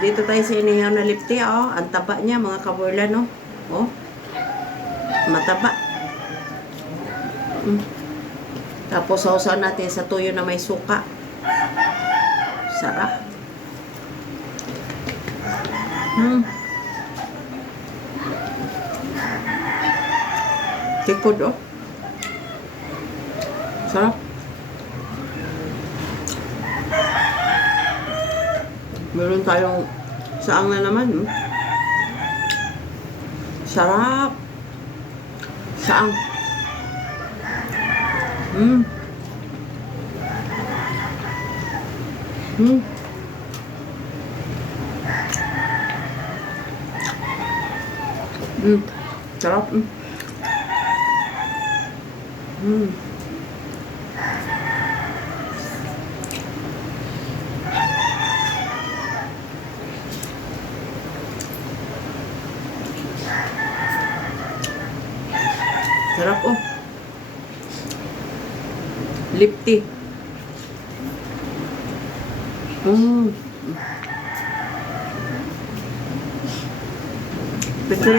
Dito tayo sa inihaw na lipti, oh. Ang taba niya, mga kaburlan, no? Oh. Mataba. Tapos, sausaw natin sa tuyo na may suka. Sarap. Tikod, oh. Sarap. Meron tayong saang na naman. Sarap. Saang. Sarap. Sarap, oh. Lipti. Pwede